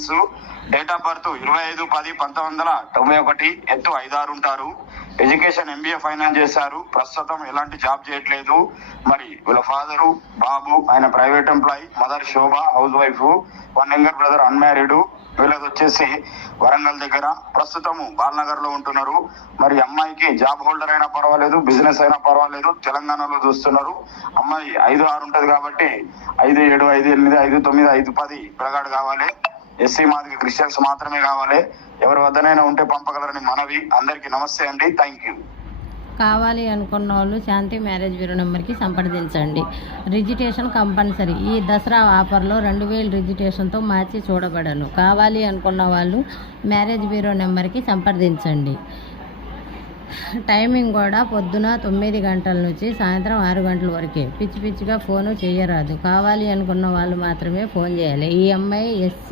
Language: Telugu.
సైన్స్, డేట్ ఆఫ్ బర్త్ 25/10/1991, ఎత్తు 5'6" ఉంటారు. ఎడ్యుకేషన్ MBA ఫైనాన్స్ చేశారు. ప్రస్తుతం ఎలాంటి జాబ్ చేయట్లేదు. మరి వీళ్ళ ఫాదరు బాబు, ఆయన private employee, mother Shobha house wife, 1 younger brother unmarried. వీళ్ళది వచ్చేసి వరంగల్ దగ్గర, ప్రస్తుతము బాలనగర్ లో ఉంటున్నారు. మరి అమ్మాయికి జాబ్ హోల్డర్ అయినా పర్వాలేదు, బిజినెస్ అయినా పర్వాలేదు, తెలంగాణలో చూస్తున్నారు. అమ్మాయి 5'6" ఉంటది కాబట్టి 5'7", 5'8", 5'9", 5'10" పిల్లగాడు కావాలి. SC మాదిగా క్రిస్టియన్స్ మాత్రమే కావాలి. ఎవరి వద్దనైనా ఉంటే పంపగలరని మనవి. అందరికీ నమస్తే అండి. Thank you. కావాలి అనుకున్న వాళ్ళు శాంతి మ్యారేజ్ బ్యూరో నెంబర్కి సంప్రదించండి. Registration compulsory. ఈ దసరా ఆఫర్లో 2000 రిజిస్ట్రేషన్తో మార్చి చూడబడను. కావాలి అనుకున్న వాళ్ళు మ్యారేజ్ బ్యూరో నెంబర్కి సంప్రదించండి. టైమింగ్ కూడా పొద్దున 9 గంటల నుంచి సాయంత్రం 6 గంటల వరకే. పిచ్చి పిచ్చిగా ఫోను చేయరాదు. కావాలి అనుకున్న వాళ్ళు మాత్రమే ఫోన్ చేయాలి. ఈ అమ్మాయి SC